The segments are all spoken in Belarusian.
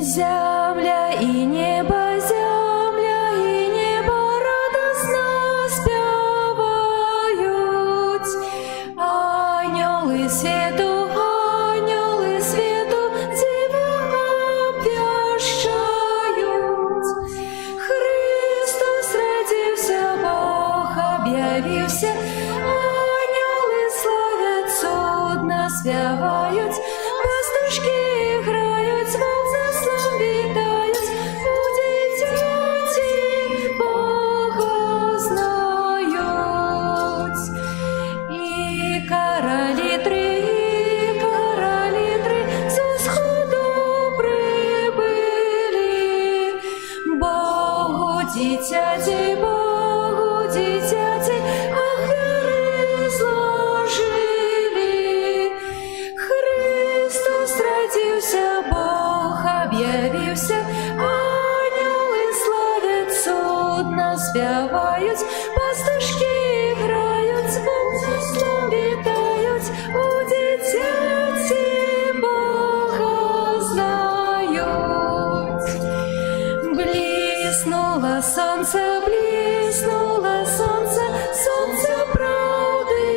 Земля и небо радостно спевают. Ангелы свету, Дева обвещают. Христос родился, Бог объявился. Ангелы славят, судно спевают. Пастушки играют, звук заслон витают. У дитяти Бога знают. И короли три с исходу прибыли. Богу дитяти, ахвяры сложили. Христос родился, Бог объявился. Ангелы славят, судно спевают. Пастушки играют, звук заслон витают. У дитяти Бога знают. Блеснуло солнце, солнце правды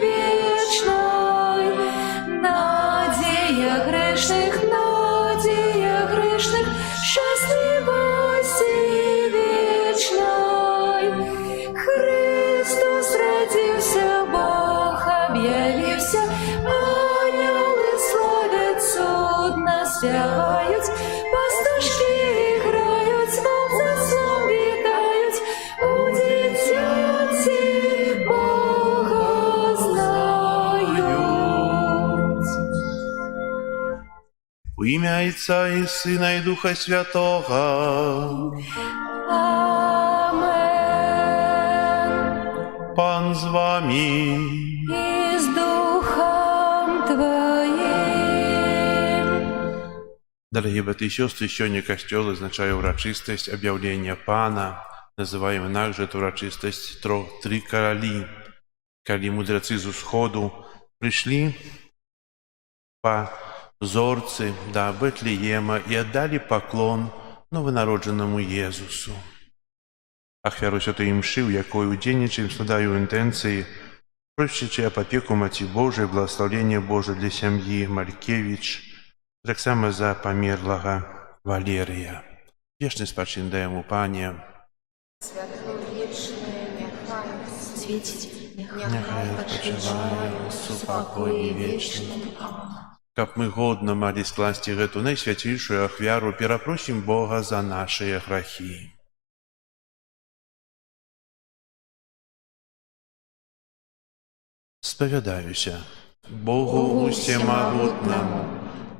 вечной. Надея грешных, счастливости вечной. Христос родился, Бог объявился. Ангелы славят, судно спевают. Пастушки играют, звук заслон витают. У дитяти Бога знают. У ім'я Отця і Сина і Духа Святого. Амен. Пан з вами. И с Духом Твоим. Дорогие братья и сестры, сегодня костел означает урочистость объявления Пана, называемая также эту урочистость три короли. Короли-мудрецы из Усходу пришли по зорцы до Бетлеема и отдали поклон новонародженому Єзусу. Ахвяру святої мши, у якої удільничаємо, складаю інтенції, прощичи опеку Матері Божої, благословення Боже для сім'ї Маркевич, так само за померлого Валерія. Вічний спачин даємо, Пане. Святловічне, нехай світить, Нехай спочиває у супокої вічному. Как мы годно могли скласти эту наисвятейшую ахвяру, перепросим Бога за наши грехи. Споведаюся Богу всемогутному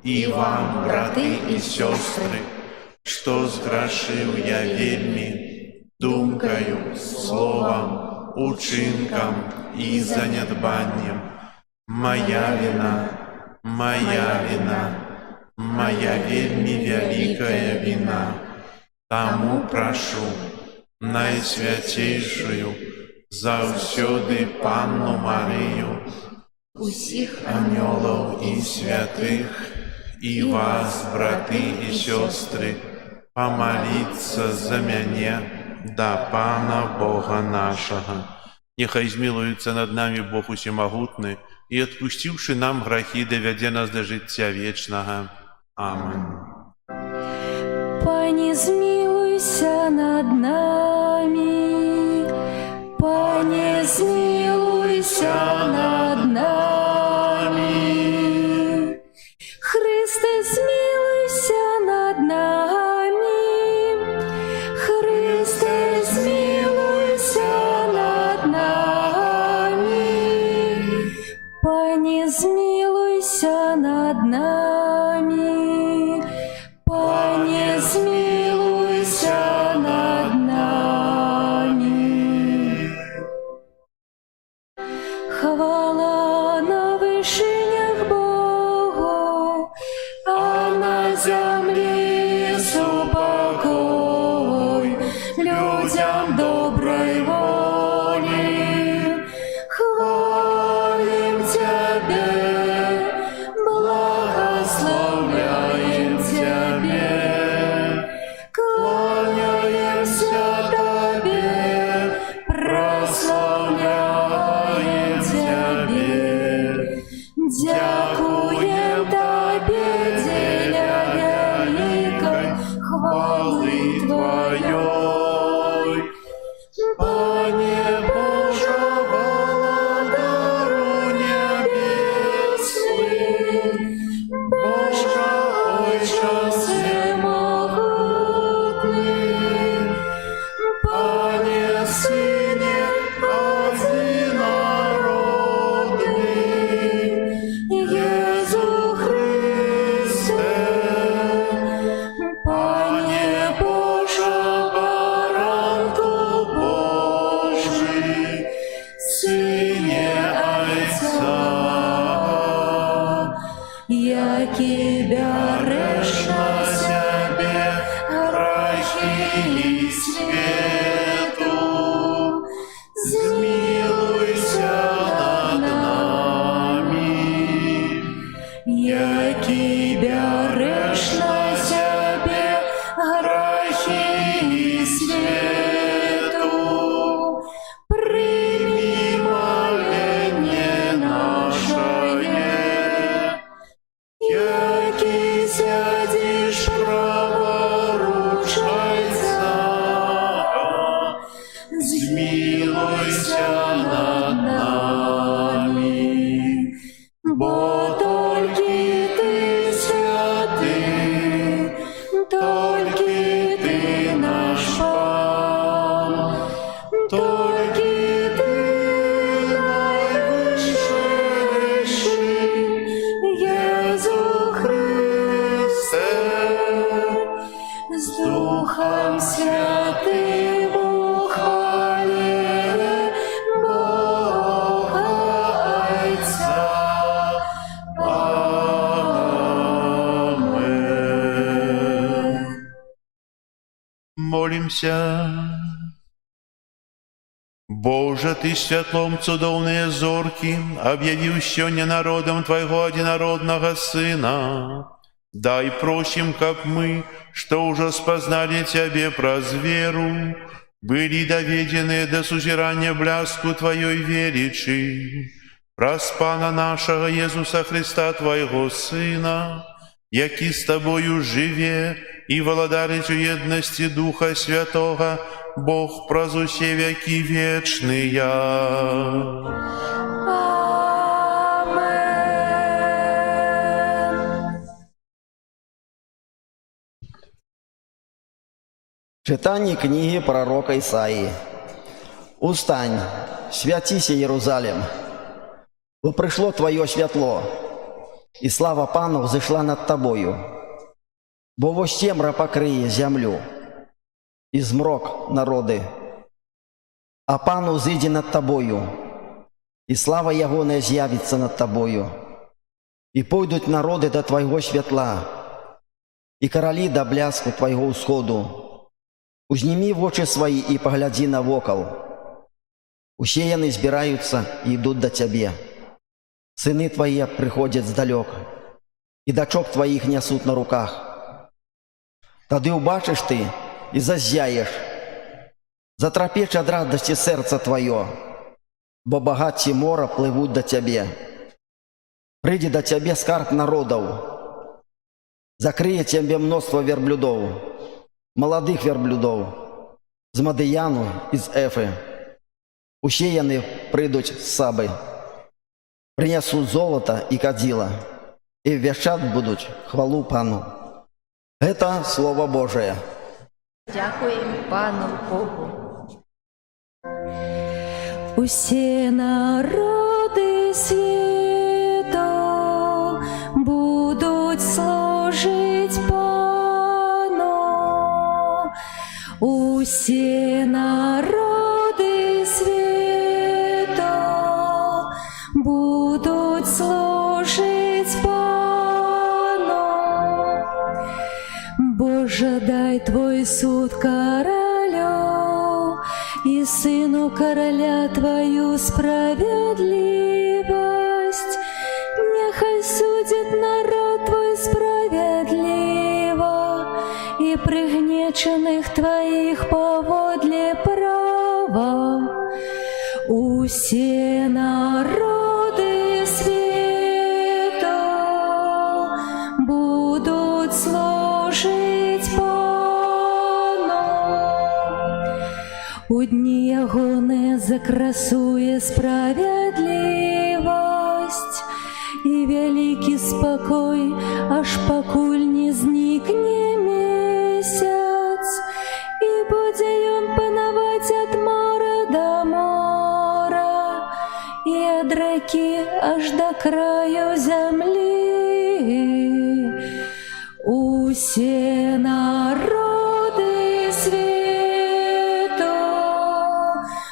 и вам, браты и сестры, что сгрешил я вельми, думкою, словом, учинком и занедбанием. Моя вельми великая вина. Тому прошу наисвятейшую, завсёды Панну Марию, усіх ангелов и святых, и вас, браты и сестры, помолиться за меня до Пана Бога нашего. Нехай змилуется над нами Бог усемогутный, и, отпустивши нам грехи, доведе нас до життя вечного. Аминь. Пане, змилуйся над нами, Пане, змилуйся над нами, Христе, змилуйся над нами, Христе, змилуйся над нами, Пане, змилуйся над нами. Пане, змилуйся над нами. Хвала на вышинях Богу, а на земле упокой людям доброй воли. Хвалим Тебе, благословляем Тебе, кланяемся Тебе, прославляем Тебе. Дякуем Тебе, деля великой хвалы Твоей. Пане Боже, владару небесный, Боже, Отче всемогутный, Пане Сыне одинародный, Иису Христе, Пане Боже, баранку Божий, Сыне Отца, яки береш на себе грехи и свету, змилуйся над нами. Яки береш на себе грехи и свету, прими моление наше. Яки сядешь праворучайца, змилуйся над нами. Бо только Ты святый, только Ты наш Пан, только Ты наивысший, Иису Христе, с Духом Святым ухвали Бога Отца. Амен. Молимся. Боже, Ты святлом цудовные зорки, объявил сегодня народом Твоего одинародного Сына. Дай просим, как мы, что уже спознали Тебе проз веру, были доведены до сузирания бляску Твоей величи. Проз Пана нашего Иисуса Христа, Твоего Сына, яки с Тобою живе и владарить у едности Духа Святого, Бог проз усе веки вечные. Амен. Читание книги пророка Исаии. «Устань, святися, Иерусалим, бо пришло Твое святло, и слава Пана взошла над Тобою, бо вось темра покрыє землю, и змрок народы, а Пан узыйде над Тобою, и слава Ягоная з'явится над Тобою, и пойдут народы до Твоего светла, и короли до бляску Твоего усходу. Узними в очи свои и погляди навокал. Усеяны збираются и идут до Тебе. Сыны Твои приходят сдалек, и дочок Твоих несут на руках. Тады убачишь Ты и зазяешь, затрапечь от радости сердце Твое, бо богатці мора плывут до Тебе. Прыйди до Тебе скарб народов, закрые Тебе множество верблюдов, молодых верблюдов, з Мадияну і з Ефи. Усеяны прийдуть з Саби, принесуть золото і кадила, і ввящать будуть хвалу Пану. Это Слово Божие. Дякуємо Пану Богу. Усі народи світу все народы света будут служить Пану. Боже, дай Твой суд королю и сыну короля Твою справедливость. Нехай судит народ Твой справедливо, и пригнеченных Твоих поводле права. Усе народы света будут служить Пану. У дні Яго не закрасує справедливость, и великий спокой, аж покуль не зникне месяц, и буде он пановать от мора до мора, и от реки аж до краю земли. Усе народы света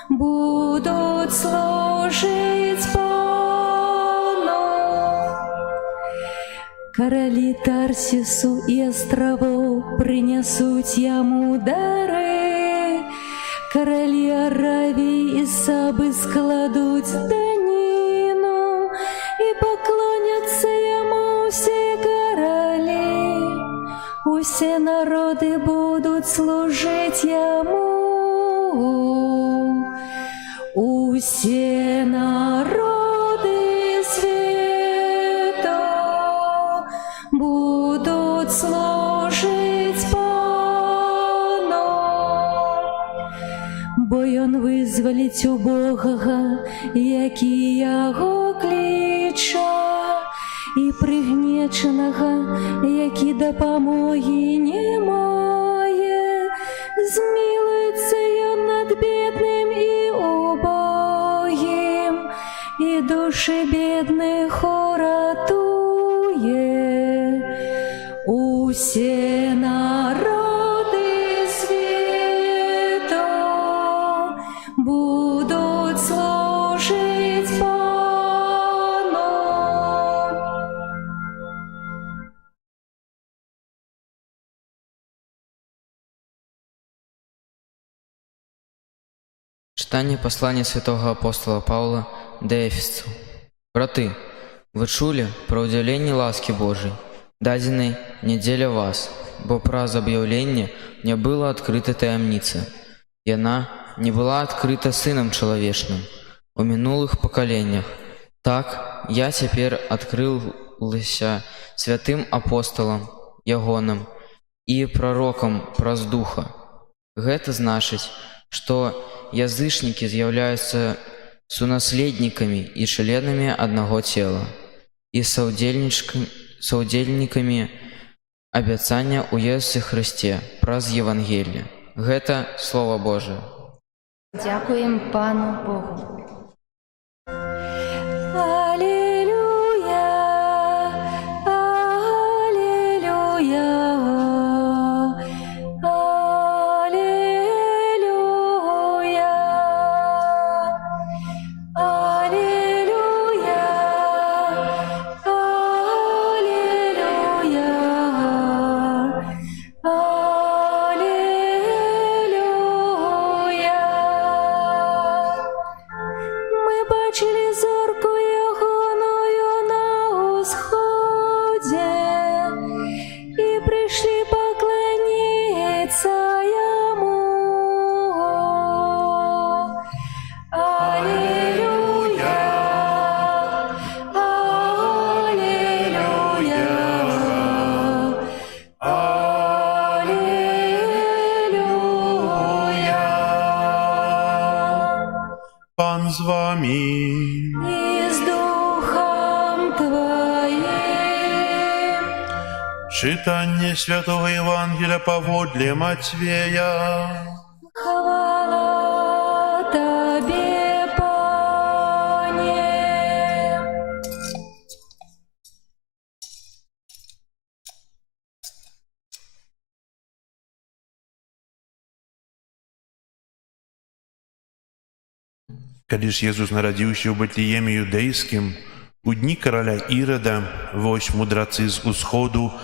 будут служить Пану. Короли Тарсису и островов принесут Ему дары, короли Аравии и Сабы складут данину, и поклонятся Ему все короли. Усе народы будут служить Ему. Усе народы света будут служить Пану. Бо Он визволить убогого, який Яго клича, і пригнеченого, який допомоги не має. Змилується Он над бідним і убогим, і душі бідних уратує. Усе народи света будуть служить Пану. Читання послання святого апостола Павла до Ефесців. Брати, ви чули про удивлення ласки Божией, даденной не для вас, бо праз объявление не была открыта таямница, и она не была открыта Сыном Человечным у минулых поколениях. Так, я теперь открылся святым апостолом Ягоном и пророком праз Духа. Гэта значит, что язычники являются сунаследниками и членами одного тела, и соудельниками обяцання у Ісусі Христе праз Євангелія. Гэта Слово Божие. Дякуємо Пану Богу. Аллилуйя, аллилуйя, аллилуйя, аллилуйя, аллилуйя. Ми бачили зорку Ягоною на усході, і прийшли поклониться Йому. Аллилуйя, аллилуйя, аллилуйя. Пан з вами. И с Духом Твоим. Читання святого Євангелія поводле Матвея. Калі ж Езус нарадзіўся ў Бэтлееме юдэйскім, у дні караля Ірада, вось мудрацы з усходу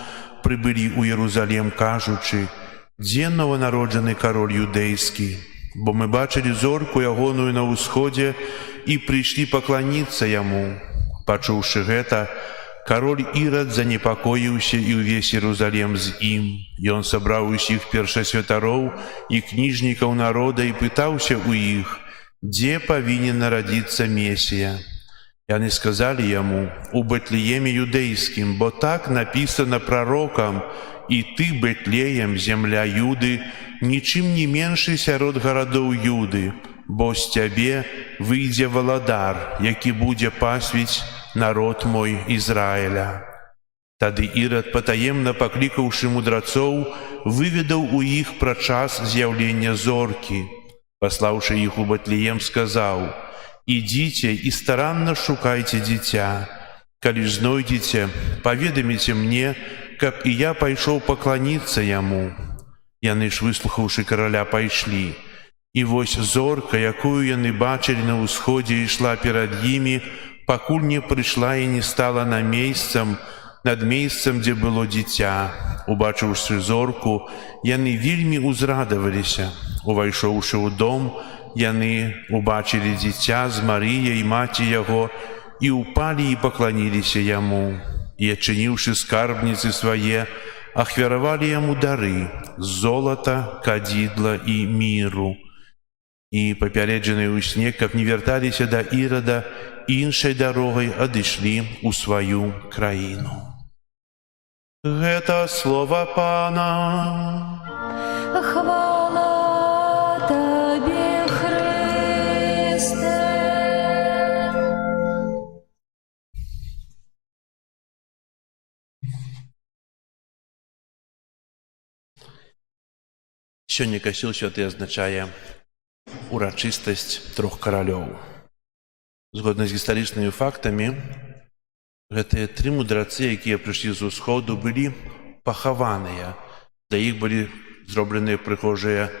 прыбылі ў Єрусалем, кажучы: «Дзе нованароджаны кароль юдэйскі? Бо мы бачылі зорку ягоную на ўсходзе і прыйшлі пакланіцца яму». Пачуўшы гэта, кароль Ірад занепакоіўся і ўвесь Єрусалем з ім. Ён сабраў усіх першасвятароў і кніжнікаў народа і пытаўся ў іх: «Дзе павінен нарадзіцца Месія?» Яны сказалі яму: «У Бэтлееме юдэйскім, бо так напісана прарокам: і ты, Бэтлеем, земля Юды, нічым не меншы сярод гарадоў Юды, бо з цябе выйдзе валадар, які будзе пасвіць народ мой Ізраіля». Тады Ірад, патаемна паклікаўшы мудрацоў, выведаў у іх пра час з'яўлення зоркі. Паслаўшы іх у Бэтлеем, сказаў: «Ідзіце і старанна шукайце дзіця. Калі ж знойдзеце, паведаміце мне, каб і я пайшоў пакланіцца яму». Яны ж, выслухаўшы караля, пайшлі. І вось зорка, якую яны бачылі на ўсходзе, ішла перад імі, пакуль не прыйшла і не стала над месцам, дзе было дзіця. Убачыўшы зорку, яны вельмі ўзрадаваліся. Увайшоўшы ў дом, яны убачылі дзіця з Марыяй, маці яго, і ўпалі і пакланіліся яму. І, адчыніўшы скарбніцы свае, ахвяравалі яму дары: золата, кадзідла і міру. І, папярэджаныя ў сне, каб не вярталіся да Ірада, іншай дарогай адышлі ў сваю краіну. Гэта слова Пана. Хвала Табе, Христе. Сёння касцёл святы азначае урачыстасць трох каралёў. Згодна з гістарычнымі фактамі, гэтыя тры мудрацы, якія прыйшлі з усходу, былі пахаваныя. Для іх былі зробленыя прыгожыя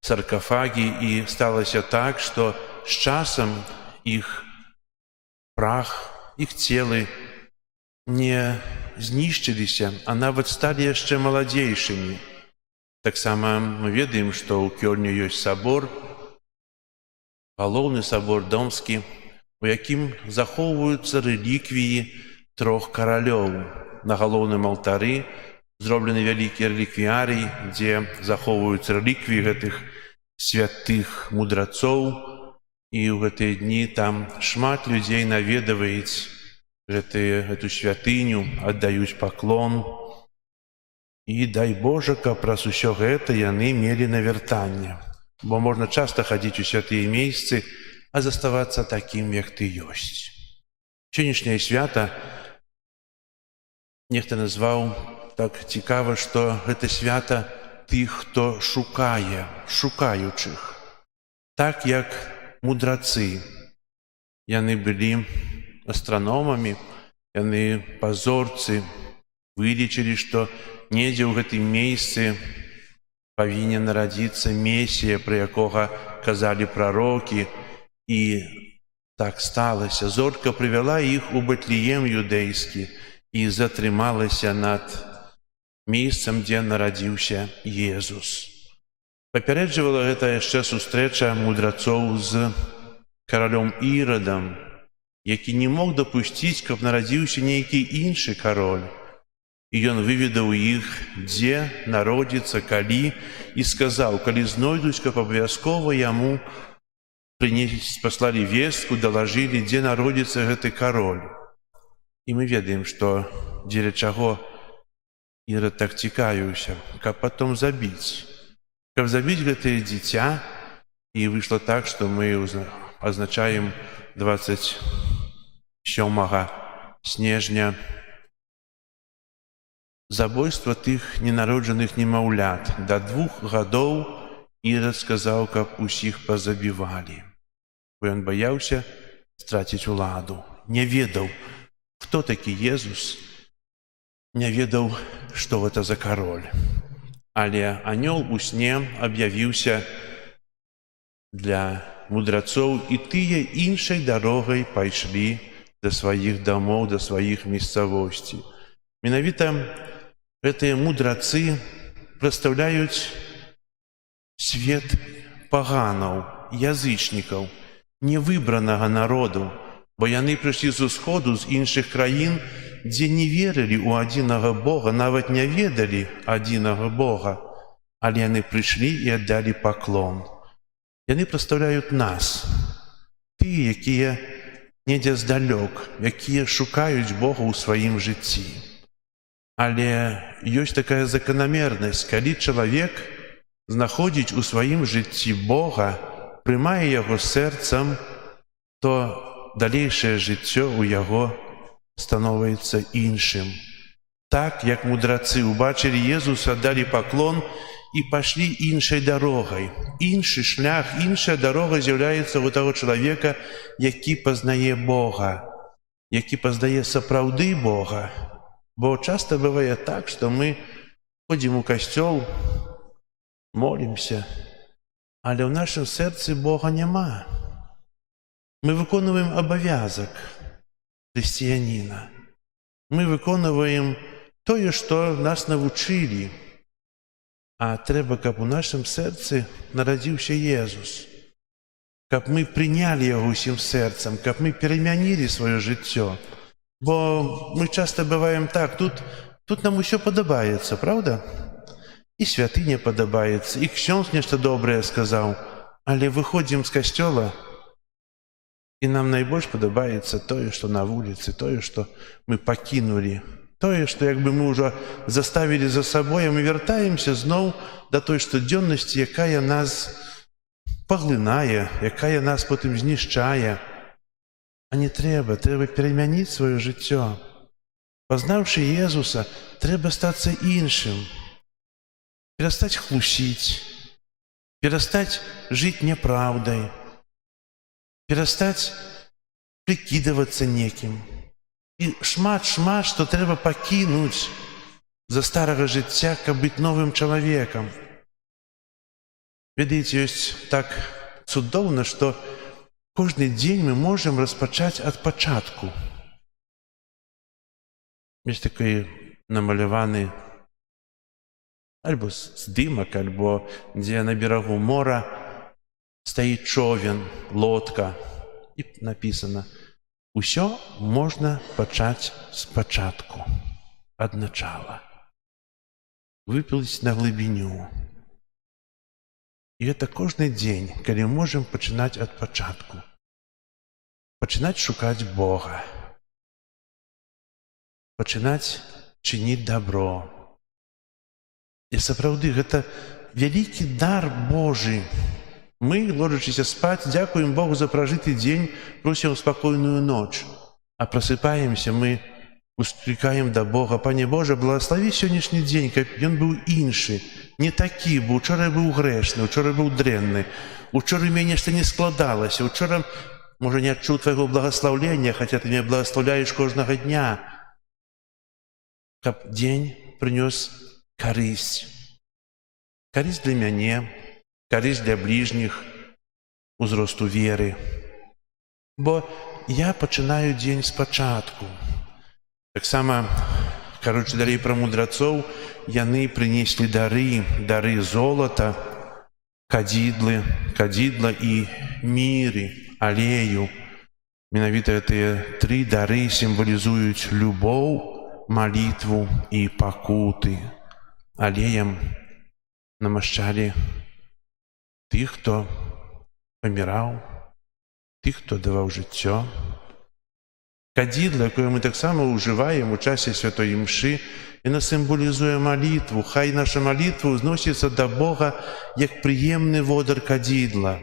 саркафагі, і сталася так, што з часам іх прах, іх целы не знішчыліся, а нават сталі яшчэ маладзейшымі. Таксама мы ведаем, што ў Кёльне ёсць сабор, галоўны сабор домскі, у якім захоўваюцца рэліквіі трох каралёў. На галоўным алтары зроблены вялікі рэліквіярый, дзе захоўваюцца рэліквіі гэтых святых мудрацоў, і ў гэтыя дні там шмат людзей наведваюць гэту святыню, аддаюць паклон. І дай Божа, каб праз усё гэта яны мелі навяртанне. Бо можна часта хадзіць у святыя месцы, а заставацца такім, як ты ёсць. Сённяшняе свята нехта назваў так цікава, што гэта свята тых, хто шукае, шукаючых. Так як мудрацы. Яны былі астраномамі, яны пазорцы, вылічылі, што недзе ў гэтым месцы павінен нарадзіцца Месія, пра якога казалі прарокі. І так сталася. Зорка прывяла іх у Бэтлеем юдэйскі і затрымалася над месцам, дзе нарадзіўся Езус. Папярэджвала гэта яшчэ сустрэча мудрацоў з каралём Ірадам, які не мог дапусціць, каб нарадзіўся нейкі іншы кароль. І ён выведаў іх, дзе народзіцца, калі, і сказаў: калі знойдуць, каб абавязкова яму паслалі вестку, далажылі, дзе народзіцца гэты кароль. І мы ведаем, што дзеля чаго Ірад так цікавіўся, каб потом забіць. Каб забіць гэтае дзіця, і выйшла так, што мы азначаем 27 снежня забойства тых ненароджаных немаўлят. Да 2 гадоў Ірад сказаў, каб усіх пазабівалі. Бо ён баяўся страціць уладу. Не ведаў, хто такі Езус, не ведаў, што гэта за кароль. Але анёл у сне аб'явіўся для мудрацоў, і тыя іншай дарогай пайшлі да сваіх дамоў, да сваіх мясцавосцей. Менавіта гэтыя мудрацы прадстаўляюць свет паганаў, язычнікаў, невыбранага народу, бо яны прыйшлі з усходу, з іншых краін, дзе не верылі ў адзінага Бога, нават не ведалі адзінага Бога, але яны прыйшлі і аддалі паклон. Яны прадстаўляюць нас, тыя, якія недзе здалёк, якія шукаюць Бога ў сваім жыцці. Але ёсць такая заканамернасць, калі чалавек знаходзіць у сваім жыцці Бога, прымае яго сэрцам, то далейшае жыццё ў яго становіцца іншым. Так, як мудрацы убачылі Езуса, далі паклон і пайшлі іншай дарогай. Іншы шлях, іншая дарога з'яўляецца ў таго чалавека, які пазнае Бога, які пазнае сапраўды Бога. Бо часта бывае так, што мы ходзім у касцёл, молімся, але ў нашым сэрцы Бога няма. Мы выконваем абавязак хрысціяніна. Мы выконваем тое, што нас навучылі. А трэба, каб у нашым сэрцы нарадзіўся Езус, каб мы прынялі яго ўсім сэрцам, каб мы перамянілі сваё жыццё. Бо мы часта бываем так, тут нам усё падабаецца, правда? І святыня падабаецца, і ксёндз нешта добрае сказаў, але выходзім з касцёла, і нам найбольш падабаецца тое, што на вуліцы, тое, што мы пакінулі, тое, што як бы мы ўжо заставілі за сабой, а мы вяртаемся зноў да той штодзённасці, якая нас паглынае, якая нас потым знішчае. А не трэба, трэба перамяніць сваё жыццё. Пазнаўшы Езуса, трэба стацца іншым, перастаць хлусіць, перастаць жыць няпраўдай, перастаць прыкідавацца некім. І шмат, што трэба пакінуць за старага жыцця, каб быць новым чалавекам. Ведаеце, ёсць так цудоўна, што кожны дзень мы можам распачаць ад пачатку. Ёсць такі намаляваны альбо здымак, альбо дзе на берагу мора стаіць човен, лодка, і напісана: «Усё можна пачаць спачатку, ад начала, выплыць на глыбіню». І гэта кожны дзень, калі можам пачынаць ад пачатку, пачынаць шукаць Бога, пачынаць чыніць дабро. І сапраўды, гэта вялікі дар Божы. Мы, ложачыся спаць, дзякуем Богу за пражыты дзень, просім спакойную ноч. А прасыпаемся, мы усклікаем да Бога: «Пане Божа, благаславі сённяшні дзень, каб ён быў іншы, не такі, бо учора быў грэшны, учора быў дрэнны, учора мяне нешта не складалася, учора, можа, не адчуў твайго благаслаўлення, хаця ты мяне благаслаўляеш кожнага дня». Каб дзень прынёс карысць. Карысць для мяне, карысць для бліжніх, узросту веры. Бо я пачынаю дзень спачатку. Таксама, кажучы далей пра мудрацоў, яны прынеслі дары золата, кадзідла і міры, алею. Менавіта гэтыя тры дары сімвалізуюць любоў, малітву і пакуты. Алеем намашчалі тых, хто паміраў, тых, хто даваў жыццё. Кадзідла, якое мы таксама ўжываем у часе святой імшы, яна сімвалізуе малітву. Хай наша малітва ўзносіцца да Бога як прыемны водар кадзідла.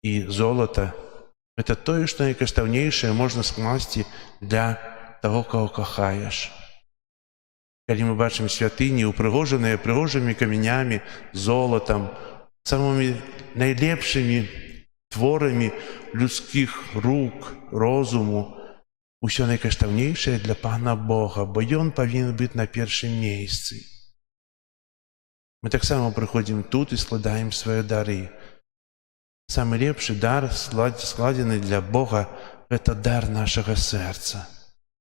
І золата – гэта тое, што найкаштаўнейшае можна скласці для таго, каго кахаеш. Калі мы бачым святыні, упрыгожаныя прыгожымі камянямі, золатам, самымі найлепшымі творамі людскіх рук, розуму, усё найкаштаўнейшае для Пана Бога, бо Ён павінен быць на першым месцы. Мы таксама прыходзім тут і складаем свае дары. Самый лепшы дар, складзены для Бога, гэта дар нашага сэрца.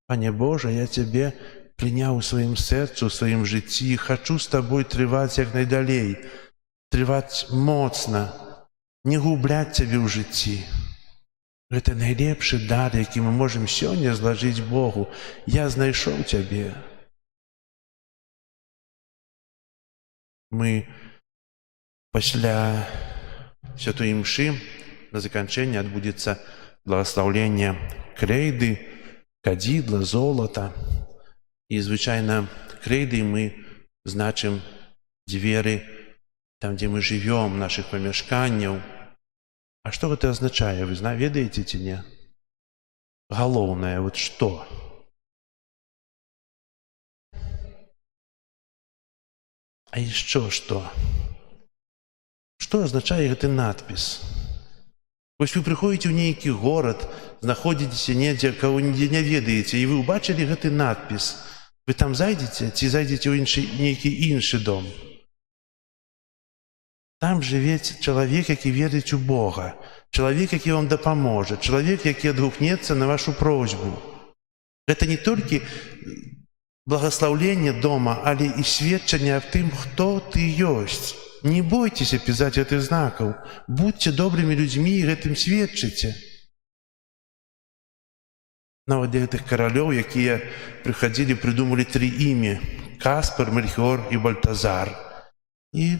Пане Божа, я Цябе прыняў у сваім сэрцу, у сваім жыцці, хачу з Табой трываць як найдалей, трываць моцна, не губляць Цябе ў жыцці. Гэта найлепшы дар, які мы можам сёння злажыць Богу. Я знайшоў Цябе. Мы пасля святой імшы на заканчэнне адбудзецца благаслаўленне крэйды, кадзідла, золата. І звычайна крэйдай мы значым дзверы там, дзе мы жывём, нашых памяшканняў. А што гэта азначае, вы ведаеце ці не? Галоўнае, вот што? А яшчэ што? Што азначае гэты надпіс? Вось вы прыходзіце ў нейкі горад, знаходзіцеся недзе, каго нідзе не ведаеце, і вы ўбачылі гэты надпіс. Вы там зайдзеце ці зайдзеце ў нейкі іншы дом? Там жыве чалавек, які верыць у Бога, чалавек, які вам дапаможа, чалавек, які адгукнецца на вашу просьбу. Гэта не толькі благаслаўленне дома, але і сведчанне аб тым, хто ты ёсць. Не бойцеся пісаць гэтых знакаў, будьце добрымі людзьмі і гэтым сведчыце. Нават для гэтых каралёў, якія прыхадзілі, прыдумалі 3 імі: Каспар, Мельхіор і Бальтазар. І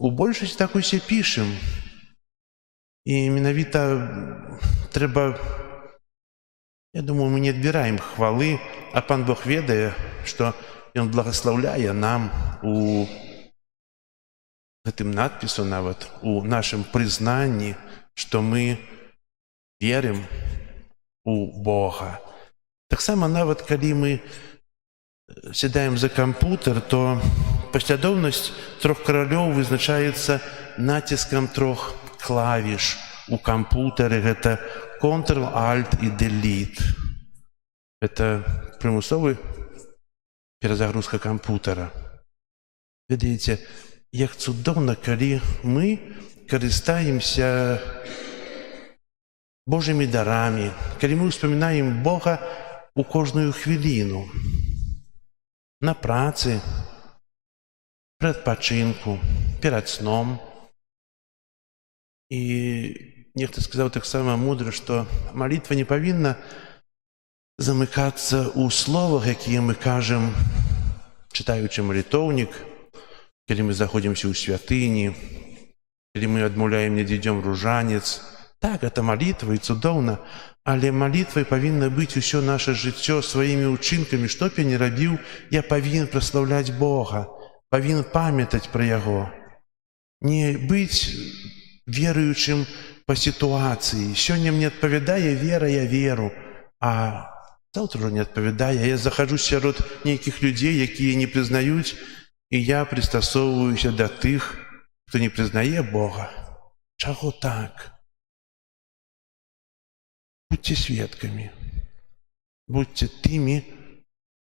у большасць так усе пішам. І менавіта трэба, я думаю, мы не адбіраем хвалы, а Пан Бог ведае, што Ён благаслаўляе нам у гэтым надпісу, нават у нашым прызнанні, што мы верым у Бога. Таксама нават калі мы сядаем за кампутер, то паслядоўнасць 3 каралёў вызначаецца націскам 3 клавіш у кампутары. Гэта Ctrl, Alt і Delete. Гэта прымусовы перазагрузка кампутара. Ведаеце, як цудоўна, калі мы карыстаемся Божымі дарамі, калі мы ўспамінаем Бога у кожную хвіліну, на працы, пры адпачынку, перад сном. І нехта сказаў таксама мудра, што малітва не павінна замыкацца ў словах, якія мы кажам, чытаючы малітоўнік, калі мы заходзімся ў святыні, калі мы адмаўляем недзе ідзём ружанец. Так, гэта малітва і цудоўна, але малітвай павінна быць усё наша жыццё сваімі ўчынкамі. Што б я не рабіў, я павінен праслаўляць Бога, павінен памятаць пра Яго. Не быць веруючым па сітуацыі. Сёння мне адпавядае вера, я веру, а заўтра ўжо не адпавядае. Я захаджу сярод нейкіх людзей, якія не прызнаюць, і я прыстасоўваюся да тых, хто не прызнае Бога. Чаго так? Будьце сведкамі. Будьце тымі,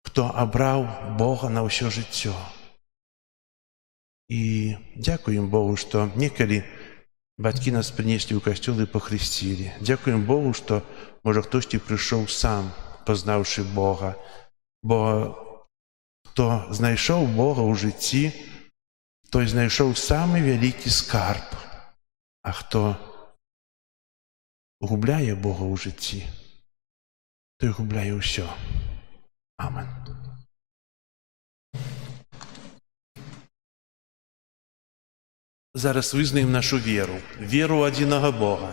хто абраў Бога на ўсё жыццё. І дзякуем Богу, што некалі бацькі нас прынеслі ў касцёл і пахрысцілі. Дзякуем Богу, што, можа, хтосьці прыйшоў сам, пазнаўшы Бога. Бо хто знайшоў Бога ў жыцці, той знайшоў самы вялікі скарб. А хто губляе Бога ў жыцці, той губляе ўсё. Амен. Зараз вызнаем нашу веру, веру адзінага Бога.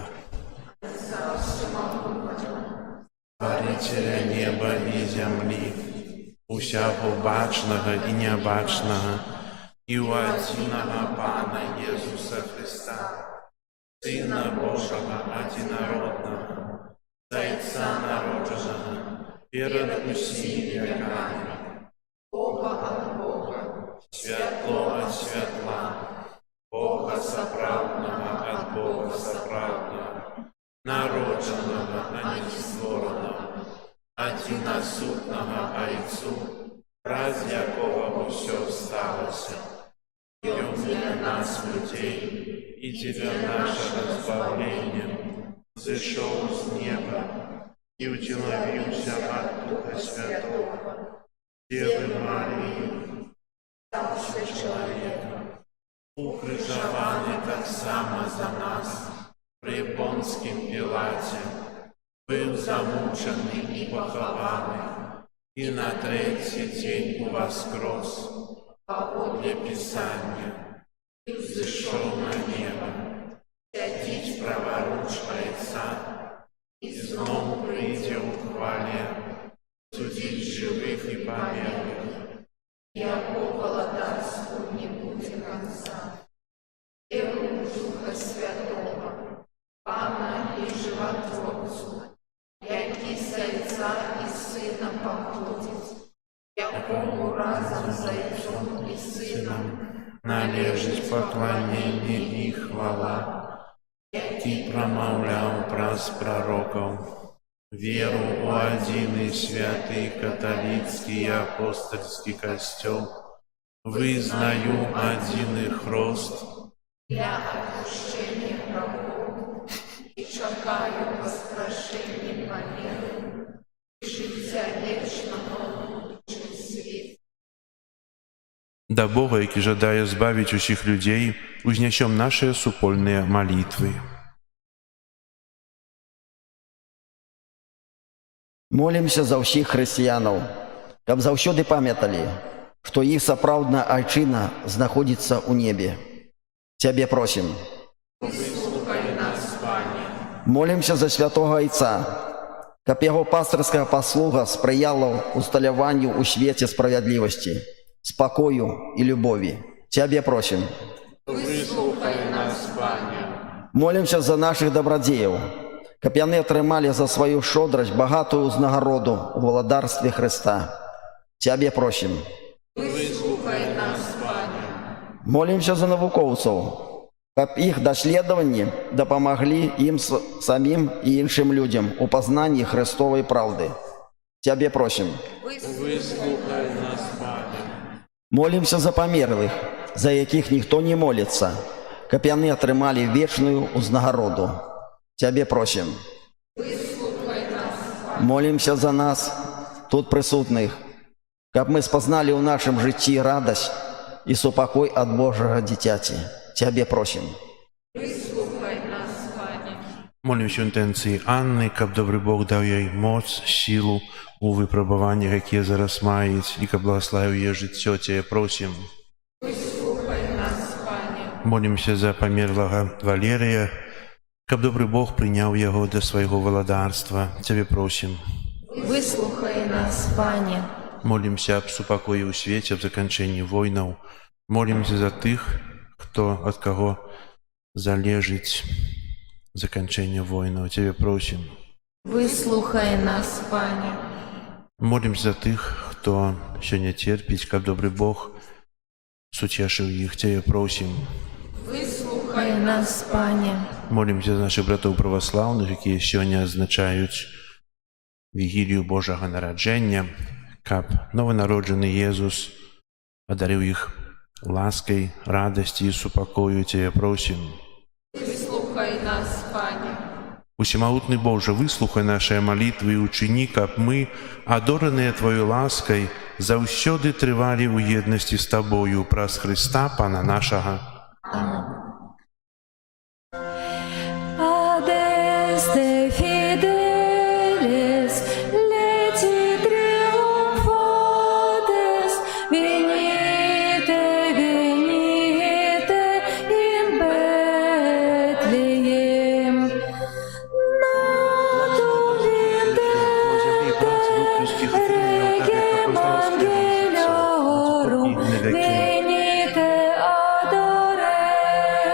Стварыцеля неба і зямлі, усяго бачнага і нябачнага, і ў адзінага Пана Езуса Христа, Сына Божага адзінароднага, Зайца народжанага, перад усімі векамі, Бога ад Бога, святло ад святла, Бога сапраўднага ад Бога сапраўднага, народжанага, а не створанага, адзінасутнага Айцу, праз якога ўсё сталася. Ён для нас, людзей, и Тебя нашего избавления, взошел с неба и утеловился от Духа Святого, Девы Марии, ставший человеком, укрыжованный так само за нас при Понским Пилате, был замученный и похованы, и на третий день воскрес, подле Писания, и взошел на небо, сядить праворуч Отца, и снова придя в хвале, судить живых и померлых, и около царству не будет конца. Верую в Духа Святого, Пана и Животворцу, який з Отца і Сина походить, якому разом з Отцом і Сином належить поклонение и хвала, який промовляв праз пророков, веру у один и святый католицкий и апостольский костел, вызнаю один их рост для отпущения грехов и чекаю воскрешения помилуй и життя вічного у світ. До Бога, який жадає збавить усіх людей, узнесем наши супольные молитвы. Молимся за ўсіх хрысціянаў, каб заўсёды памяталі, што іх сапраўдная айчына знаходзіцца ў небе. Цябе просім. Выслухай нас, Пане. Молимся за святого Отца, каб яго пастырская паслуга спрыяла усталяванню ў свеце справядлівасці, спакою і любові. Цябе просім. Выслухай нас, Пане. Молимся за наших добрадзеяў, каб яны атрымалі за сваю шодрасць багатую ўзнагароду ў валадарстве Хрыста. Цябе просім. Выслухай нас, Пане. Молимся за навукоўцаў, каб іх даследаванні дапамаглі ім самім і іншым людзям у пазнанні Христовай праўды. Цябе просім. Выслухай нас, Пане. Молимся за памерлых, за якіх ніхто не моліцца, каб яны атрымалі вечную ўзнагароду. Цябе просім. Выслухай нас, Пане. Молимся за нас, тут прысутных, каб мы спазналі ў нашым жыцці радасць і супакой ад Божага дзіцяці. Цябе просім. Выслухай нас, Пане. Молимся у інтенції Анни, каб добрий Бог дав їй моц, силу у випробуваннях, які зараз мають, і каб благословив її життя. Тебе просим. Выслухай нас, Пане. Молимся за померлого Валерія, каб добрий Бог прийняв його до свого володарства. Тебе просим. Выслухай нас, Пане. Молимся об супокої у світі, об закінченні війн. Молимся за тих, хто від кого залежить закінчення війн. Тебе просим. Выслухай нас, Пане. Молимся за тих, хто сьогодні терпить, каб добрий Бог сутешив їх. Тебе просим. Выслухай нас, Пане. Молимся за наших братів православних, які сьогодні відзначають вігілію Божого народження, каб новонароджений Єсус одарив їх лаской, радостью и супокою. Тебе просим. Выслухай нас, Пане. Усемогутный Боже, выслухай наши молитвы и учини, каб мы, адоранные Твоей лаской, завсёды тривали у єдності з Тобою, праз Христа, Пана нашого. Adeste fideles, leti triumphates, venite, venite in Bethlehem. Venite adorem.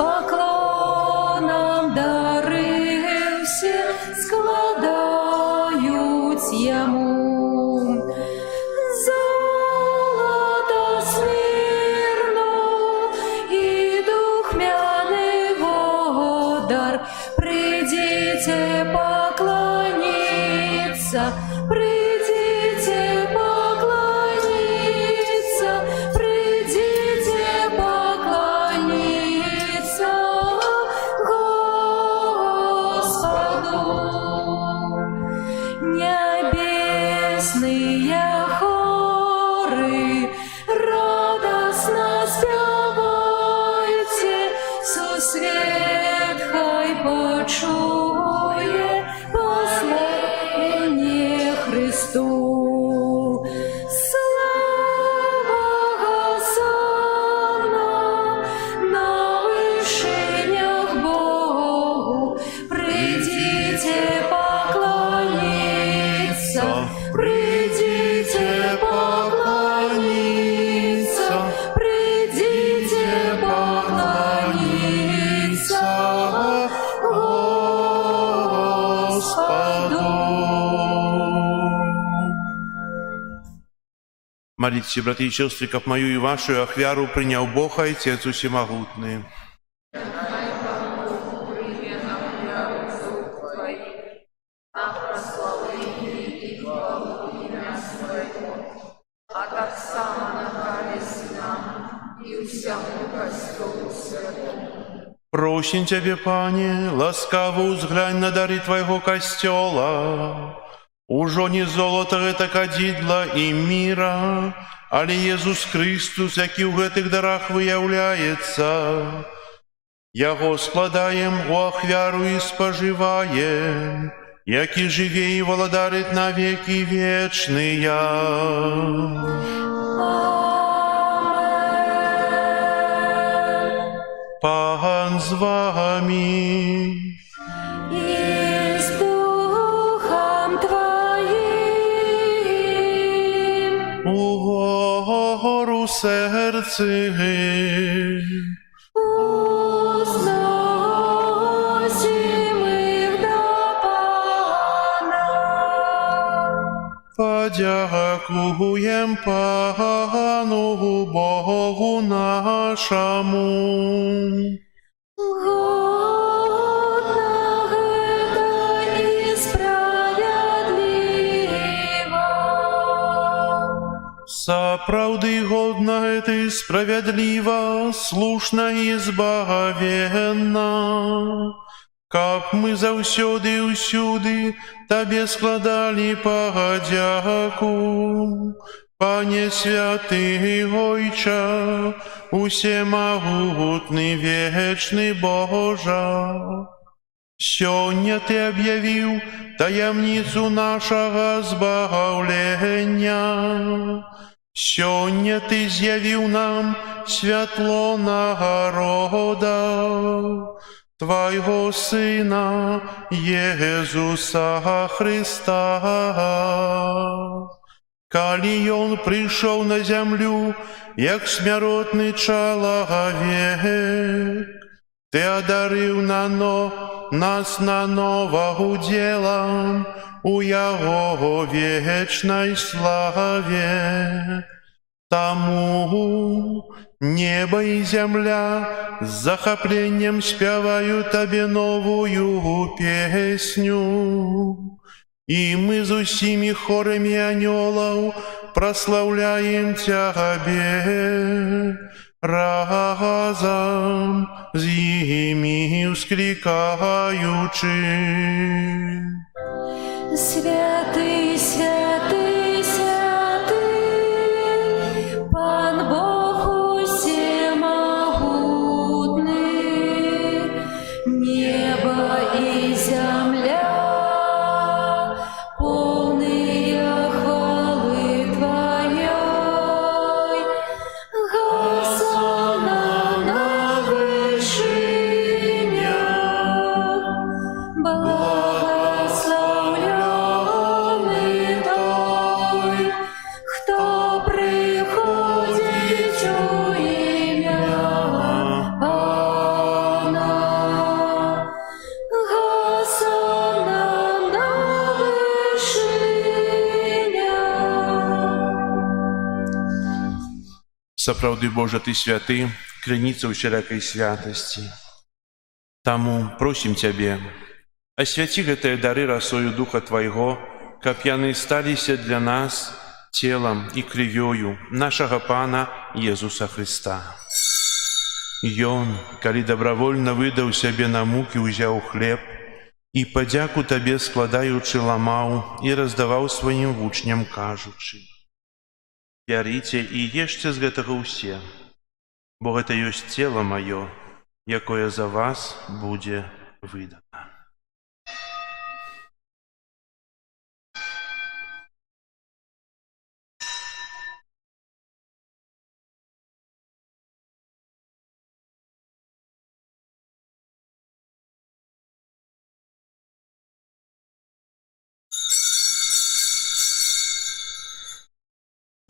поклоном дары все складають йому. Золото смирно и духмяный водар, придите поклониться, придите поклониться, придите поклониться Господу. Небесные хоры радостно спевайте, сусвет хай почує пославлення Христу. Слава Госанна на вишенях Богу, придите поклониться, придите поклониться, придите поклониться Господу. Молитесь, братья и сестры, как мою и вашу ахвяру принял Бог, Отец Всемогутный. Просим Тебе, Пане, ласкаво узглянь на дары Твоего костела. Ужо не золото это кадидла и мира, але Иисус Христос, який у гэтых дарах выявляется. Яго складаем у ахвяру и споживаем, який живе и владарит на веки вечные. Пан з вами. И с Духом Твоим. Угору серце. Узносим их до Пана. Подякуем Пану Богу нашему. Годно это и справедливо. Сапраўды годна это и справедливо, слушна и збавенна. Каб мы заўсёды ўсюды Табе складалі падзяку. Пане святы Ойча, усемагутны вечны Божа, сёння Ты объявил таямницу нашего збавлення. Сёння Ты з'явил нам святло народа, Твоего Сына Иисуса Христа. Калі Он пришел на землю, як смяротный человек, Ты одарил нас наново уделом у Яго вечной славе. Тому небо и земля с захоплением спевают Тебе новую песню. И мы с усими хорами анёлов прославляем Тебе, разом с ими вскликаючи. Святый, святый, святый, Пан Бог всемогутный, небо и земля полные хвалы Твоей. Госанна на вышинях, благословен Сапраўды, Божа, Ты святы, крыніца ўсялякай святасці. Таму просім Цябе, асвяці гэтыя дары расою Духа Твайго, каб яны сталіся для нас целам і крывёю нашага Пана Езуса Хрыста. Ён, калі дабравольна выдаў сябе на мукі, узяў хлеб і падзяку Табе складаючы ламаў і раздаваў сваім вучням, кажучы: «Бярыце і ешце з гэтага ўсе, бо гэта ёсць цела маё, якое за вас будзе выдана».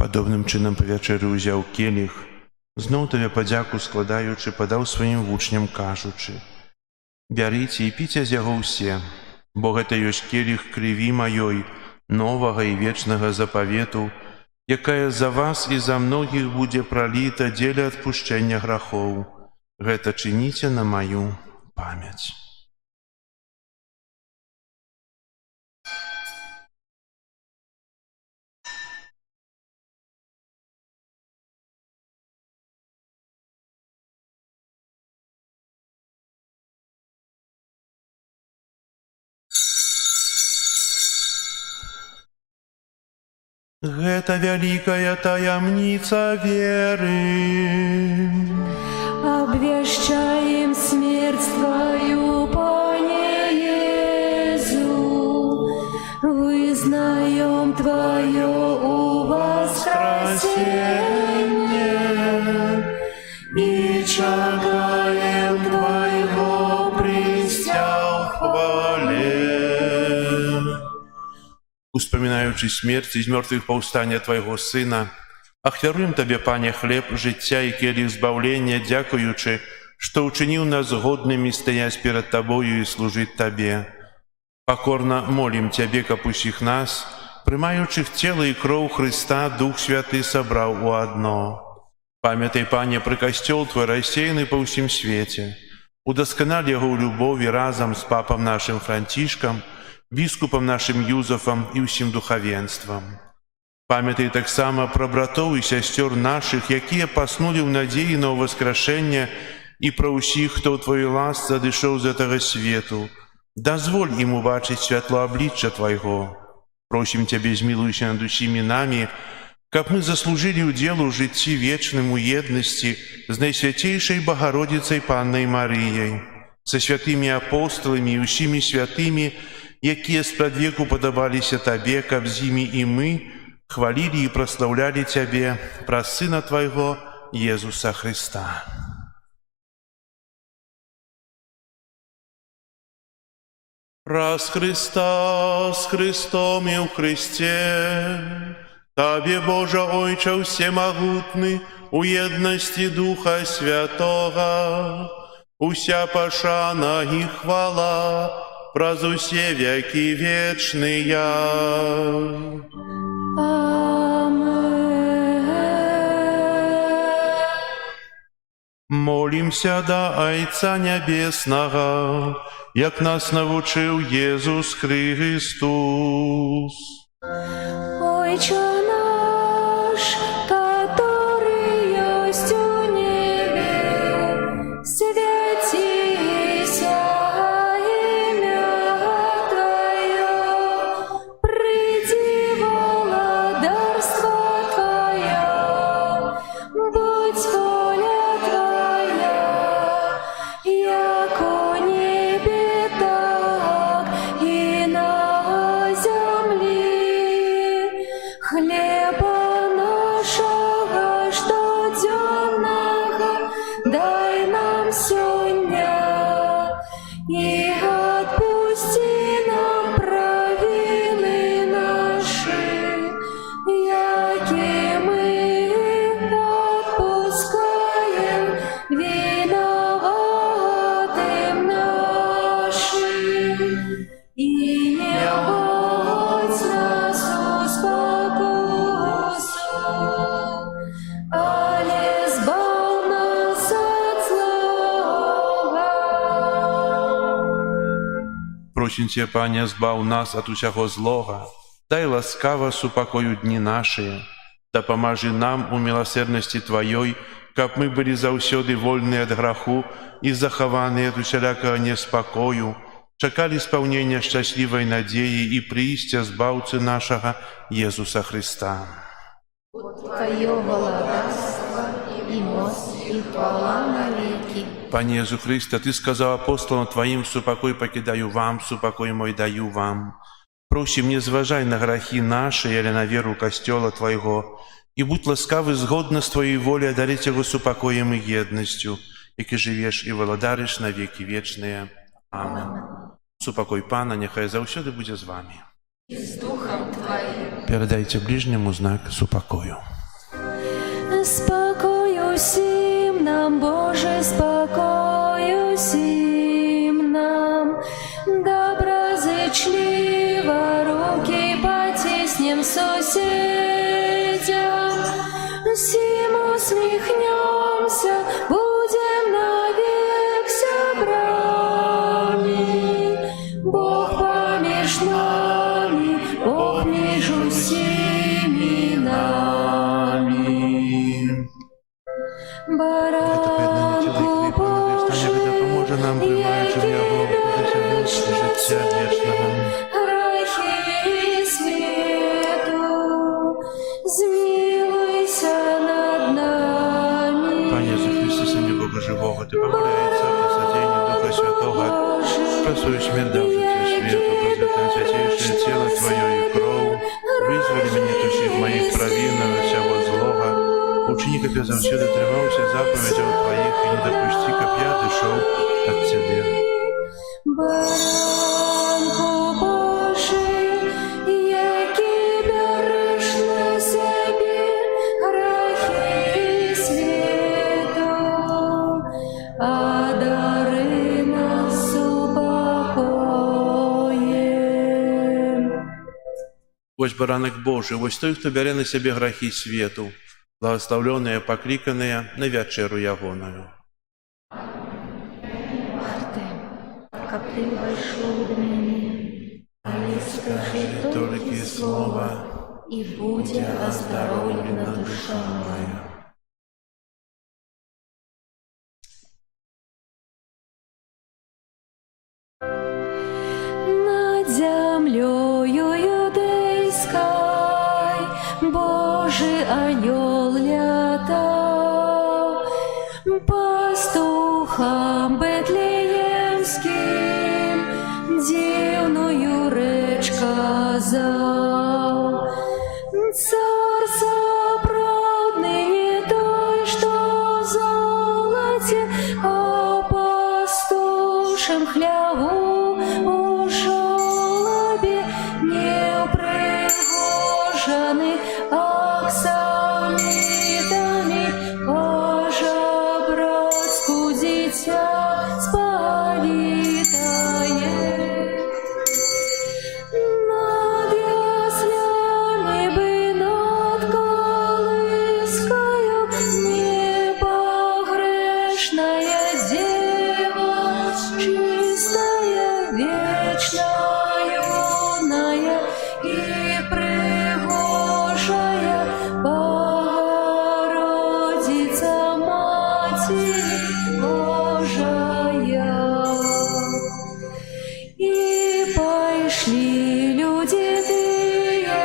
Падобным чынам па вячэры ўзяў келіх, зноў Табе падзяку складаючы, падаў сваім вучням, кажучы: «Бярыце і піце з яго ўсе, бо гэта ёсць келіх крыві маёй, новага і вечнага запавету, якая за вас і за многіх будзе праліта дзеля адпушчэння грахоў. Гэта чыніце на маю памяць». Гэта вялікая таямніца веры. Обвещаем смерть Твою, Пане Иисус, вызнаем Твое воскресение и чагаем Твоего престя в хвале. Успамінаючы смерць і з мёртвых паўстання Твайго Сына, ахвяруем Табе, Пане, хлеб жыцця і келіх збаўлення, дзякуючы, што ўчыніў нас годнымі стаяць перад Табою і служыць Табе. Пакорна молім Цябе, каб усіх нас, прымаючых цела і кроў Хрыста, Дух Святы сабраў у адно. Памятай, Пане, пра касцёл Твой рассеяны па ўсім свеце. Удасканаль яго ў любові разам з папам нашым Францішкам, біскупам нашым Юзафам і ўсім духавенствам. Памятай таксама пра братоў і сясцёр нашых, якія паснулі ў надзеі на ўваскрашэнне, і пра ўсіх, хто ў Твоёй ласцы адышоў з гэтага свету. Дазволь ім убачыць святло аблічча Твайго. Просім Цябе, змілуйся над усімі намі, каб мы заслужылі ўдзел у жыцці вечным у еднасці з Найсвяцейшай Багародзіцай Паннай Марыяй, са святымі апосталамі і ўсімі святымі, якія спрадвеку падабаліся Табе, каб з імі і мы хвалілі і праслаўлялі Цябе праз Сына Твайго Езуса Хрыста. Праз Хрыста, з Хрыстом і ў Хрысце, Табе, Божа Ойча Всемагутны, у еднасці Духа Святога, уся пашана і хвала праз усе векі вечныя. Молімся да Айца Нябеснага, як нас навучыў Езус Христос. Ойче наш, который есть у небе, святися имя Твое, приди владарство Твое, будь воля Твоя, яко небе, так и на земле. Хлеба Просим Тебя, Пане, збав нас от усяго злога, дай ласкаво супокою дни наши, да поможи нам у милосердности Твоей, как мы были заўсёды вольны от граху и захованы от усялякого неспокою, чакали исполнения счастливой надеи и приистя збавцы нашего Иисуса Христа. Твое владарство и мощь и хвала навеки. Пане Иисус Христе, Ты сказал апостолам Твоим: «Супокой покидаю вам, супокой мой даю вам». Просим, не зважай на грехи наши или на веру Костела Твоего, и будь ласкавый згодно с Твоей волей одарить его супокоем и едностью, яки живешь и владариш на веки вечные. Амен. Супокой Пана, нехай завсёды буде з вами. С Духом Твоим. Передайте ближнему знак супокою. Спокою всім нам, Боже, спокою всім нам, доброзичливо руки потиснем сусідям, всім усміхнемся, будем навек сябрами. Бог поміж нами, Бог між усіми нами. Баранку Божий, допоможе нам, приймаючи його, досягнути життя вічного. грехи світу, змилуйся над нами. Пане Иисус Христе, Сыне Бога Живого, Ты помоляется о просветлении Духа Святого, про свою смерть дав житию свету, просветлен святейшее тело Твое и кровь, вызвали меня тушив моих провинного всего злога, учини, как я завсёды тримався заповедей Твоих, и не допусти, как я дышал от Тебя. Баранку Божий, який береш на себе грехи світу, одари нас упокоєм. Ось баранок Божий, ось той, хто бере на себе грехи свету, благословленные, покликанные на вечеру ягоною. Как ты вошел в меня, але скажи только слово, и будет оздоровлена душа моя. Над землею юдейской Божий анёл летал, пастухам бетлеемским дивную речь казал. Царь соправдный не той, что в золоте, а пастушем хляву у жолобе неупригожены аксамитами, по-жабратску дитя сповитае. Над яслями бы над колыскою непогрешная дева, чистая, вечная, юная и пригожая Богородица Матерь Божия. И пошли люди тыя,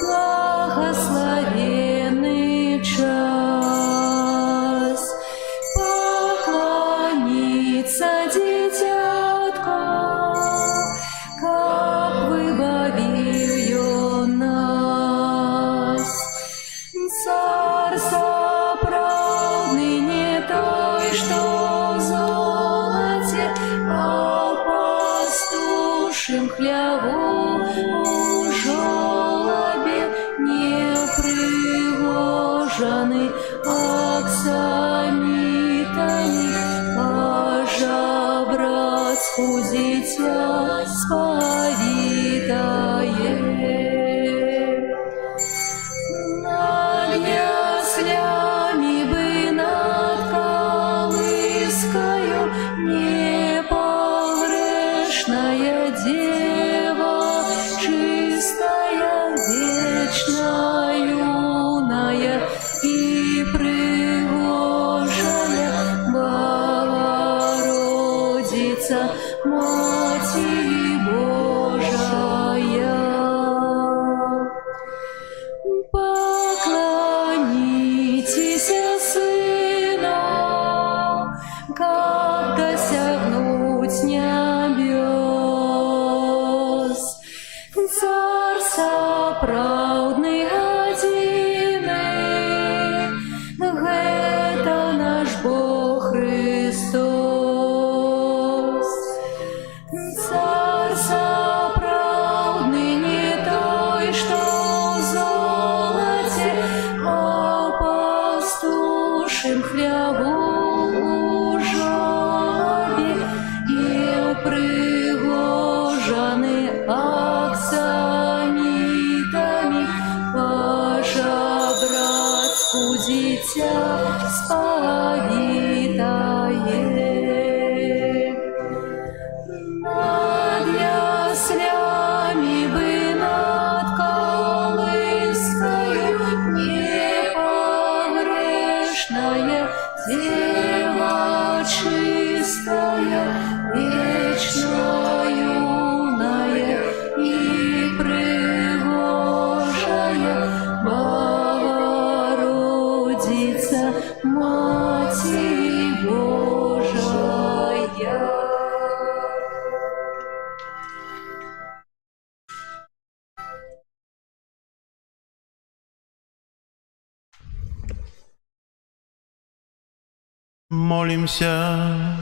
благословенный час, поклониться дитятку, как выбавил нас. Царь соправдный не той, что в золоте, а пастушим хляву у жолобе непригожены аксамитами, по-жабратску дитя сповитае. Над яслями бы над колыскою непогрешная Богородица, Матерь Божия. Поклонитесь Сына, как досягнуть небес. Царь сапраўдны гадзіны, гэта наш Бог Христос. Царь сапраўдны не той, што ў золаце, а ў пастушым хляву у жабе і ўпрыгожаны аксамітамі па-жабрацку дзіця спавітае. Над яслямі бы над колыскаю непогрешная дева чистая, вечно юная и пригожая Богородица, Матерь Божия. Молимся.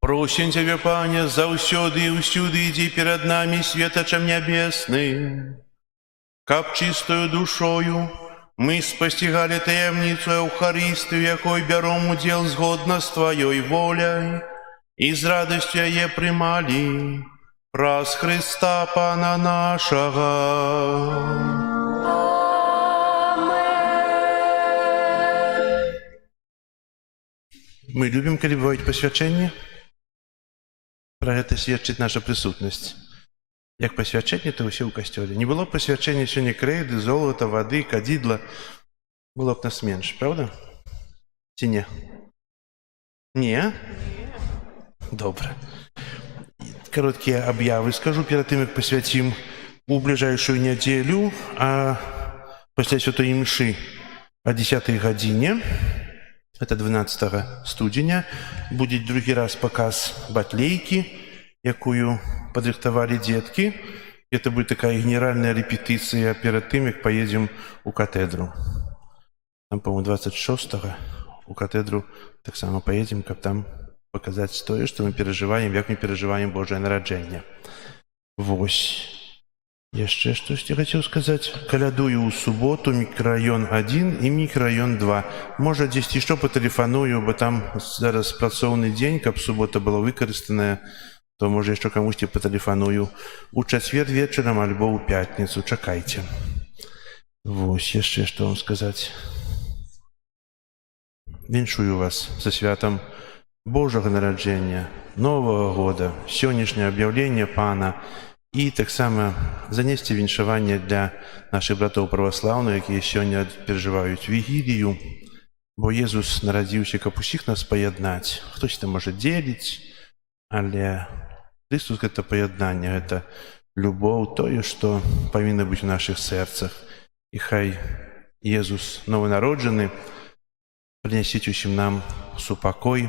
Просим Тебя, Пане, заўсёды и ўсюды иди перед нами, светочем небесный, каб чистою душою мы спостигали таємницу Евхаристию, якой берем удел згодно с Твоей волей, и с радостью ее примали, праз Христа Пана нашего. Мы любим, калі бываюць пасвячэнні. Пра гэта сведчыць наша прысутнасць. Як пасвячэнне, то ўсе ў касцёле. Не было пасвячэння сёння крэйды, золата, вады, кадзідла. Было б нас менш, правда? Ці не? Не? Добра. Кароткія аб'явы скажу перад тым, як пасвяцім у бліжэйшую нядзелю, а пасля святой імшы о 10 гадзіне, это 12 студзеня, будзе другі раз паказ батлейкі, якую падрыхтавалі дзеткі. Это будет такая генеральная репетиция перед тем, как поедем у катедру. Там, по-моему, 26-го у катедру так само поедем, как там показать то, что мы переживаем, как мы переживаем Божие народжение. Вось. Яшчэ штосьці хацеў сказаць. Калядую ў суботу мікрараён 1 і мікрараён 2. Можа, дзесьці што патэлефаную, бо там зараз працоўны дзень, каб субота была выкарыстаная, то, можа, яшчэ камусьці патэлефаную у чацвер вечарам альбо ў пятніцу. Чакайце. Вось, яшчэ што вам сказаць. Віншую вас са святам Божага нараджэння, Новага года, сённяшняе аб'яўленне Пана, і таксама занесці віншаванне для нашых братоў праваслаўных, якія сёння перажываюць вігілію, бо Езус нарадзіўся, каб усіх нас паяднаць. Хтось там можа дзеліць, але Христос гэта паяднанне, гэта любоў, тое, што павінна быць у нашых сэрцах. І хай Езус нованароджаны прынясіць усім нам супакой.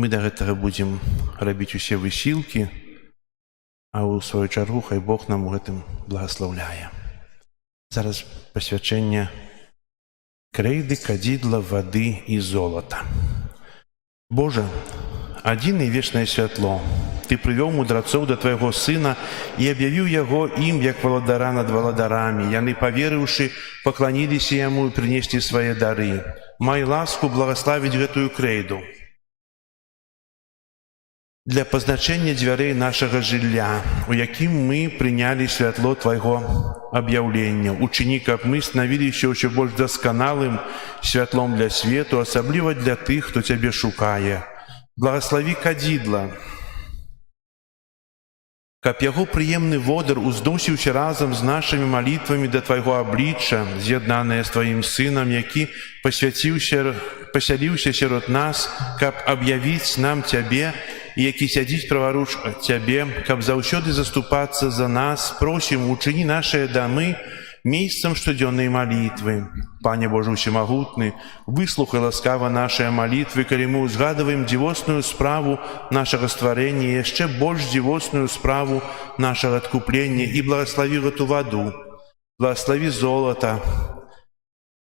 Мы да гэтага будзем рабіць усе высілкі, а ў сваю чаргу хай Бог нам у гэтым благаслаўляе. Зараз пасвячэнне крэйды, кадзідла, вады і золата. Божа, адзінае вечнае святло, Ты прывёў мудрацоў да Твайго Сына і аб'явіў Яго ім, як валадара над валадарамі. Яны, паверыўшы, пакланіліся Яму і прынеслі свае дары. Май ласку благаславіць гэтую крэйду для пазначэння дзвярэй нашага жылля, у якім мы прынялі святло Твайго аб'яўлення. Учыні, каб мы станавіліся ўсё больш дасканалым святлом для свету, асабліва для тых, хто Цябе шукае. Благаславі кадзідла, каб яго прыемны водар узносіўся разам з нашымі малітвамі да Твайго аблічча, з'яднанае з Тваім Сынам, які пасвяціўся пасяліўся сярод нас, каб аб'явіць нам Цябе, і які сядзіць праваруч Цябе, каб заўсёды заступацца за нас, просім, учыні нашыя дамы месцам штодзённай малітвы. Пане Божы ўсемагутны, выслухай ласкава нашыя малітвы, калі мы ўзгадваем дзівосную справу нашага стварэння, яшчэ больш дзівосную справу нашага адкуплення, і благаславі гэту ваду, благаславі золата,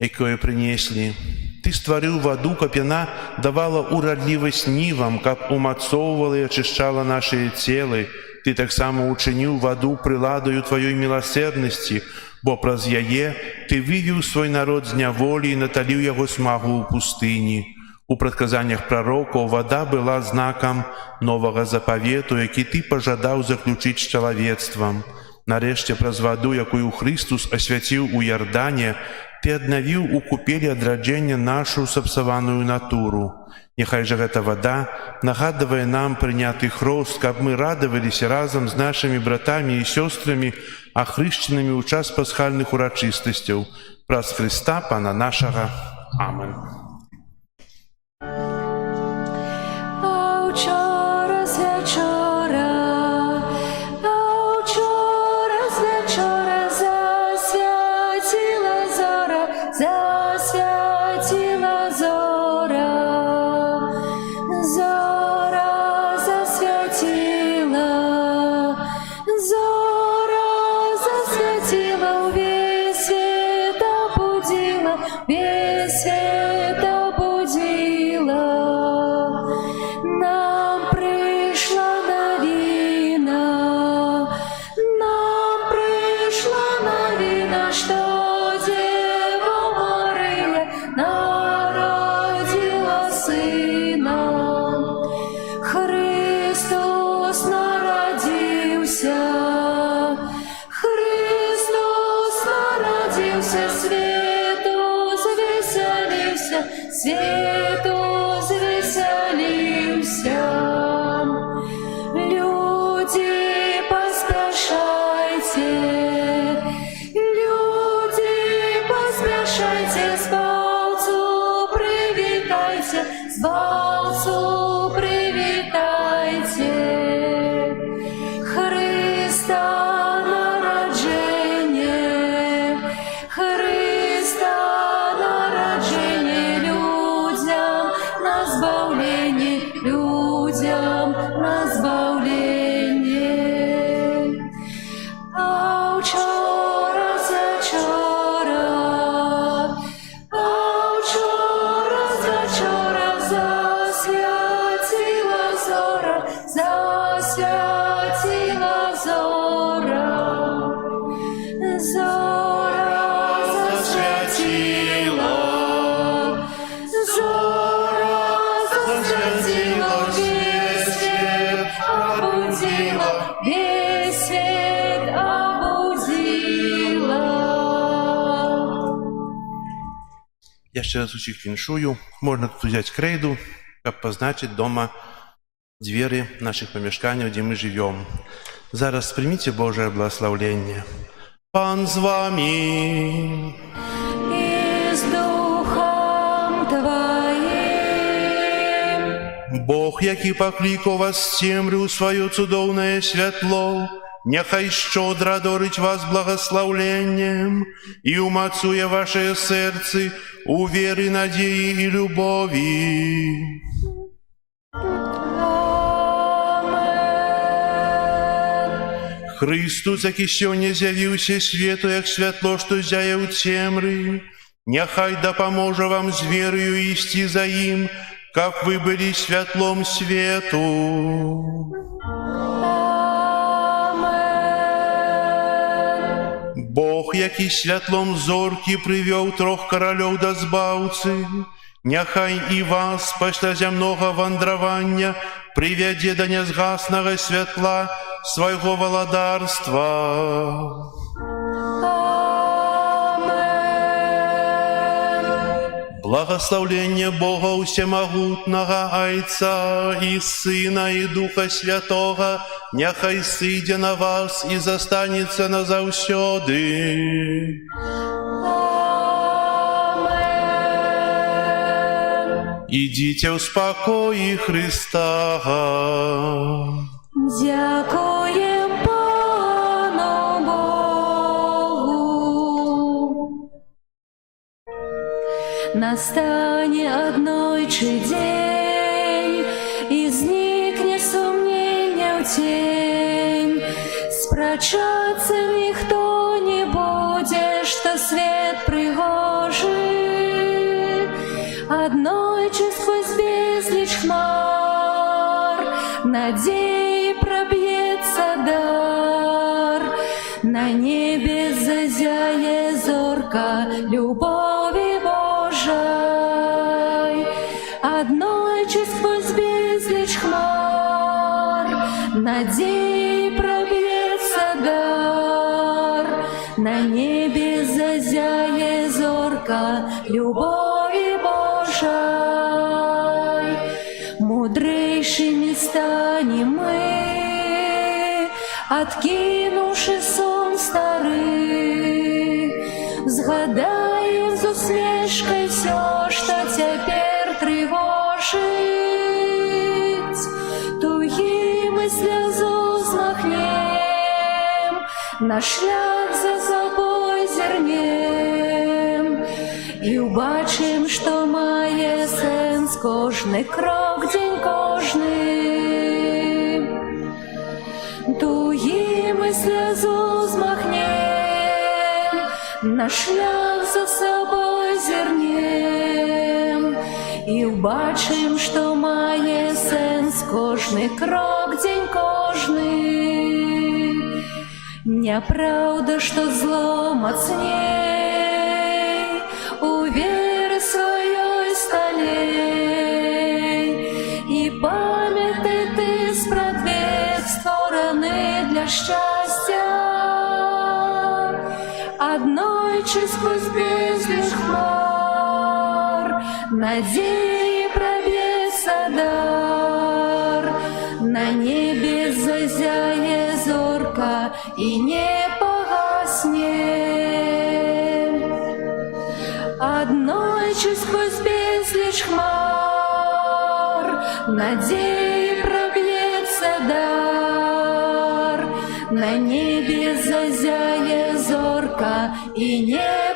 якое прынеслі. Ты стварыў ваду, каб яна давала урадлівасць нівам, каб умацоўвала і ачышчала нашыя целы. Ты таксама учыніў ваду прыладаю Тваёй міласэрнасці, бо праз яе Ты вывеў свой народ з няволі і наталіў яго смагу ў пустыні. У прадказаннях прарокаў вада была знакам новага запавету, які Ты пажадаў заключыць з чалавецтвам. Нарэшце, праз ваду, якую Христус асвяціў у Ярдане, Ты аднавіў у купелі адраджэння нашу сапсаваную натуру. Няхай жа гэта вада нагадвае нам прыняты хрост, каб мы радаваліся разам з нашымі братамі і сёстрамі, ахрышчанымі ў час пасхальных урачыстасцяў. Праз Хрыста, Пана нашага. Амен. А вчора з вечора, засвятила зора, засвятила зора, зора засвятила, зора засвятила, весь свет обудила, весь свет обудила. Нам прийшла новина, что Дева Мария народила сына. Христос народился, Христос народился, свету звеселился, свету звеселился. Люди, поспешайте, Звалцу привітайте, Христа народження, Христа народження, людям на збавлення, людям на збавлення. А вчора з вечора, засвятила зора, зора засвятила, зора засвятила, весь свет обудила, весь свет обудила. Я ще раз усіх віншую. Можна тут взяти крейду, каб позначити дома двері наших памяшканняў, дзе мы живем. Зараз прыміце Божае благословление. Пан з вами. И с Духом Твоим. Бог, які паклікаў вас з цемры ў сваё цудоўнае святло, няхай шчодра адорыць вас благословленнем і умацуе вашыя сэрцы у веры, надзеі і любові. Христос, які сёння з'явіўся свету, як святло, што зяе ў цемры, няхай дапаможа вам з верою ісці за ім, каб вы былі святлом свету. Бог, які святлом зоркі прывёў трох каралёў да збаўцы, няхай і вас пасля зямнога вандравання прывядзе да нязгаснага святла свайго валадарства. Благословление Бога Усемагутнага, Айца і Сына і Духа Святого, няхай сыдзе на вас і застанецца назаўсёды. Ідіть у спокої Христа. Дякуєм Пану Богу. Настане однойче день, и зникне сомнения в тень. Спрочаться никто не будет, что свет пригожий. Однойче сквозь безличь хмар надеи пробьется дар. На небе зазяє зорка любови Божой. Однойче сквозь безличь хмар надеи пробьется дар. На небе зазяє зорка любови Божой. Мудрейшими станем мы, откинувши сон старый, згадаем з усмішкой все, что теперь тревожить. Тугими сльозу змахнем, наш шлях за собой зернем, і убачим, що має сенс кожний крок, день кожний. Тугими сльозу змахнем, наш шлях за собой зернем, і убачим, що має сенс кожний крок, день кожний. Неправда, что зло мацней, у веры своей столей, и памятай ты про две стороны для счастья. Однойче сквозь безличь хмар надеи пробьется дар. На небе зазяє зорка и не погаснет. Однойче сквозь безличь хмар надеи пробьется дар. На небе зазяє зорка и не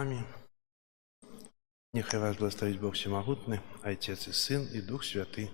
Аминь. Нехай вас благословить Бог Всемогутный, Отец и Сын и Дух Святый.